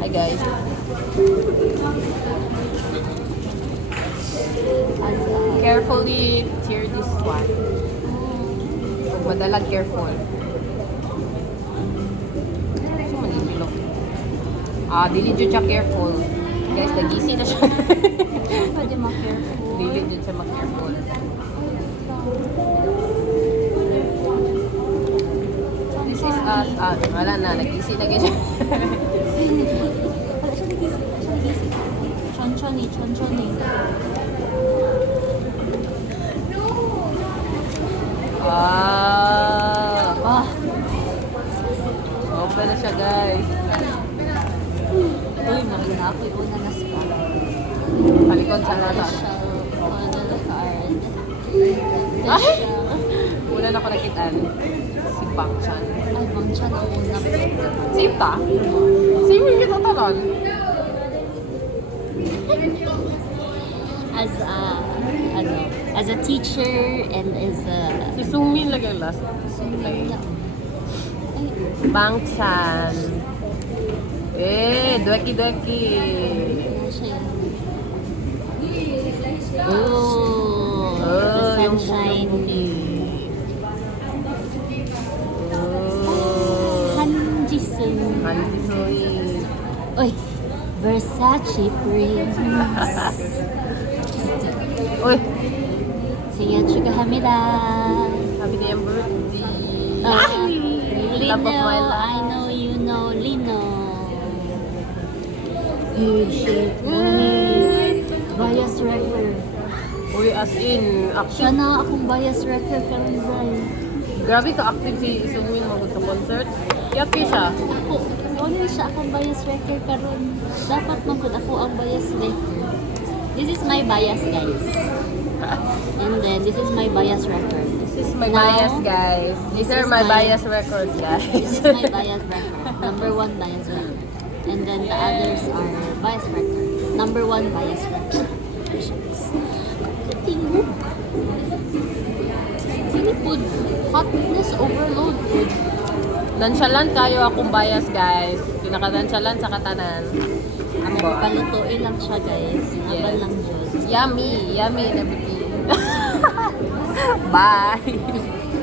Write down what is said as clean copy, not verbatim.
Hi guys. Carefully tear this one. Huwag madalag careful. So, manipilok. Dili dyan siya careful. Guys, nagisi na siya. Pwede ma-careful. Dili dyan siya mag-careful. This is us. Wala na. Nagisi na ganyan. Wala siya nagisi. Chonchoni. Open na siya, guys. Uy, maganda ako yung una na spa. Palikod sa nata. Official model card. Ay! Una na ko nakitaan. Si Pang Chan. Ay, bang siya na una. Same ta? Same yung kita tanan. As a teacher and as a... Si Sungmin lagi ang last. Ay, Pang Chan. Dweki. ano siya yun? Oh, the sunshine. Han Jisoo. Uy, Versace Prince. Uy! Sige, 축하합니다. Sabi niya yung birthday. Lino, Love of my life. I know you know Lino. Bias wrecker. Uy, as in, Siya active. na akong bias wrecker karon Zay. Grabe ka active si Sungmin magod sa concert. Yaki siya. Ako, wala siya akong bias wrecker karon. Dapat magod ako ang bias wrecker. This is my bias, guys. And then, this is my bias record. This is my Now, bias, guys. These are is my my- bias records, guys. This is my bias record. Number 1 bias record. And then the others are bias record. Number 1 bias record. Tingog. Sini food. Hotness overload food. Nonchalant kayo akong bias, guys. Pinaka-nonchalant sa katanan. Ambo. Palutuin lang siya, guys. Abal lang Diyos. Yummy na buti. Bye.